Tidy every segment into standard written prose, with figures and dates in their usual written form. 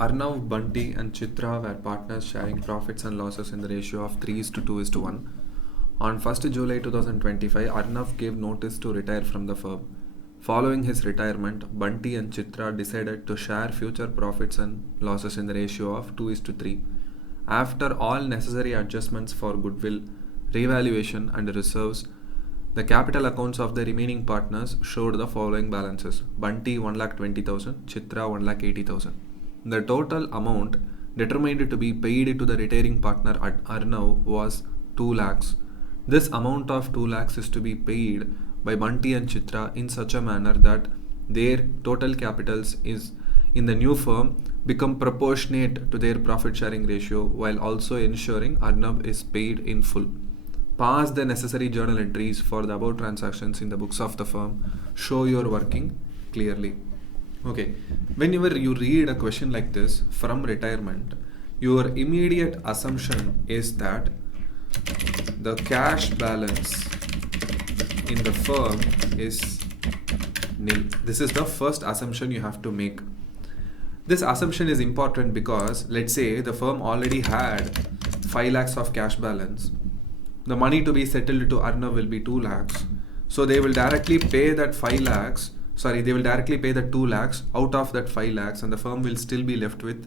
Arnav, Bunty and Chitra were partners sharing profits and losses in the ratio of 3:2:1. On 1st July 2025, Arnav gave notice to retire from the firm. Following his retirement, Bunty and Chitra decided to share future profits and losses in the ratio of 2:3. After all necessary adjustments for goodwill, revaluation and reserves, the capital accounts of the remaining partners showed the following balances: Bunty 1,20,000, Chitra 1,80,000. The total amount determined to be paid to the retiring partner Arnav was 2 lakhs. This amount of 2 lakhs is to be paid by Bunty and Chitra in such a manner that their total capitals is in the new firm become proportionate to their profit sharing ratio, while also ensuring Arnav is paid in full. Pass the necessary journal entries for the above transactions in the books of the firm. Show your working clearly. Okay, whenever you read a question like this from retirement, your immediate assumption is that the cash balance in the firm is nil. This is the first assumption you have to make. This assumption is important because let's say the firm already had 5 lakhs of cash balance. The money to be settled to Arnav will be 2 lakhs. So they will directly pay that 5 lakhs. They will directly pay the 2 lakhs out of that 5 lakhs and the firm will still be left with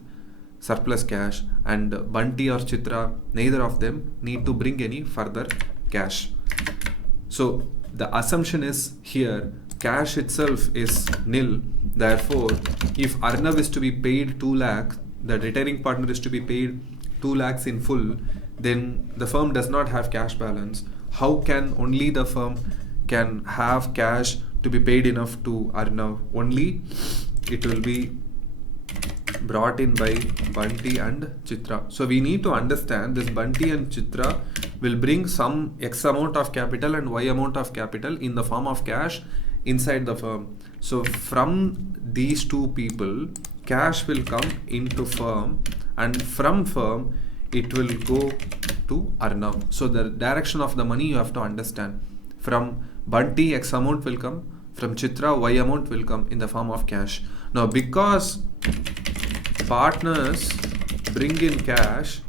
surplus cash, and Bunty or Chitra, neither of them need to bring any further cash. So the assumption is here cash itself is nil. Therefore, if Arnav is to be paid 2 lakhs, the retiring partner is to be paid 2 lakhs in full, then the firm does not have cash balance. How can only the firm can have cash to be paid enough to Arnav? Only it will be brought in by Bunty and Chitra. So we need to understand this Bunty and Chitra will bring some X amount of capital and Y amount of capital in the form of cash inside the firm. So from these two people, cash will come into firm, and from firm it will go to Arnav. So the direction of the money you have to understand. From Bunty, X amount will come. From Chitra, Y amount will come in the form of cash. Now because partners bring in cash,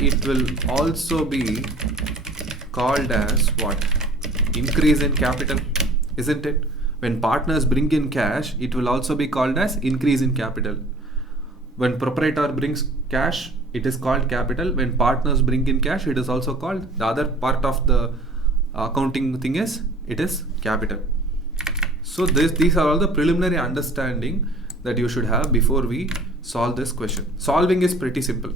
it will also be called as what? Increase in capital, isn't it? When partners bring in cash, it will also be called as increase in capital. When proprietor brings cash, it is called capital. When partners bring in cash, it is also called, the other part of the accounting thing is, it is capital. So these are all the preliminary understanding that you should have before we solve this question. Solving is pretty simple.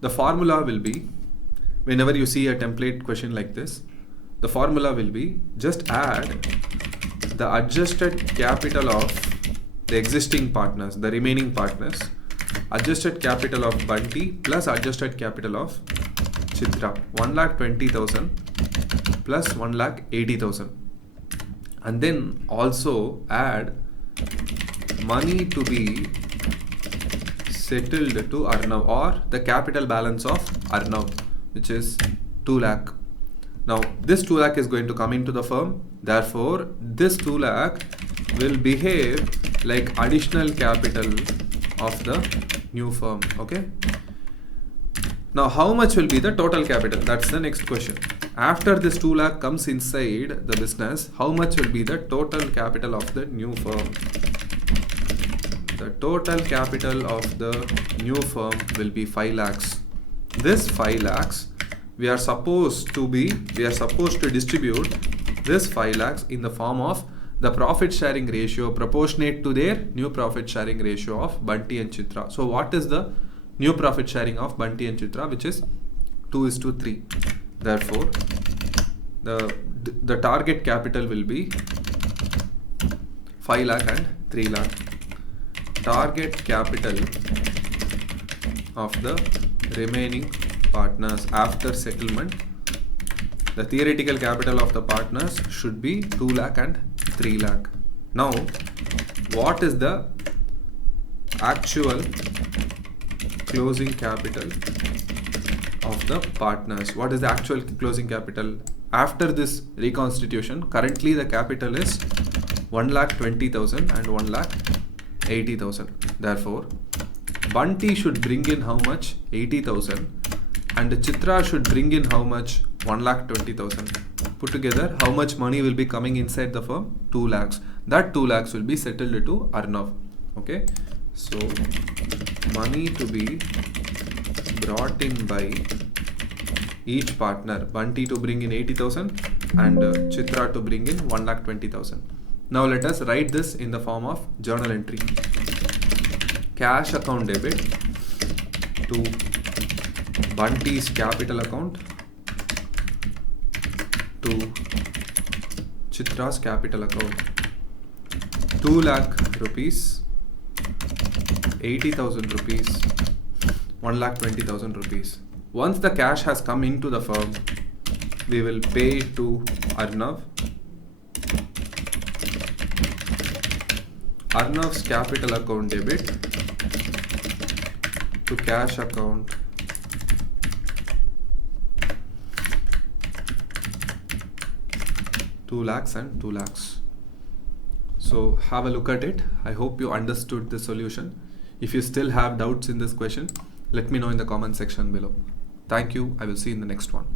The formula will be, whenever you see a template question like this, the formula will be just add the adjusted capital of the existing partners, the remaining partners, adjusted capital of Bunty plus adjusted capital of Chitra, 1,20,000 plus 1,80,000, and then also add money to be settled to Arnav, or the capital balance of Arnav, which is 2 lakh. Now this 2 lakh is going to come into the firm. Therefore, this 2 lakh will behave like additional capital of the new firm. Okay. Now how much will be the total capital? That's the next question. After this 2 lakh comes inside the business, how much will be the total capital of the new firm? The total capital of the new firm will be 5 lakhs. This 5 lakhs, we are supposed to distribute this 5 lakhs in the form of the profit sharing ratio proportionate to their new profit sharing ratio of Bunty and Chitra. So what is the new profit sharing of Bunty and Chitra, which is 2:3. Therefore, the target capital will be 5 lakh and 3 lakh. Target capital of the remaining partners after settlement, the theoretical capital of the partners should be 2 lakh and 3 lakh. Now, what is the actual closing capital of the partners? What is the actual closing capital? After this reconstitution, currently the capital is 1,20,000 and 1,80,000. Therefore, Bunty should bring in how much? 80,000. And Chitra should bring in how much? 1,20,000. Put together, how much money will be coming inside the firm? 2 lakhs. That 2 lakhs will be settled to Arnav. Okay. So, money to be brought in by each partner. Bunty to bring in 80,000 and Chitra to bring in 1,20,000. Now let us write this in the form of journal entry. Cash account debit to Bunty's capital account to Chitra's capital account. 2 lakh rupees, 80,000 rupees, 1,20,000 rupees. Once the cash has come into the firm, we will pay to Arnav. Arnav's capital account debit to cash account $2 lakhs and 2 lakhs. So have a look at it. I hope you understood the solution. If you still have doubts in this question, let me know in the comment section below. Thank you. I will see you in the next one.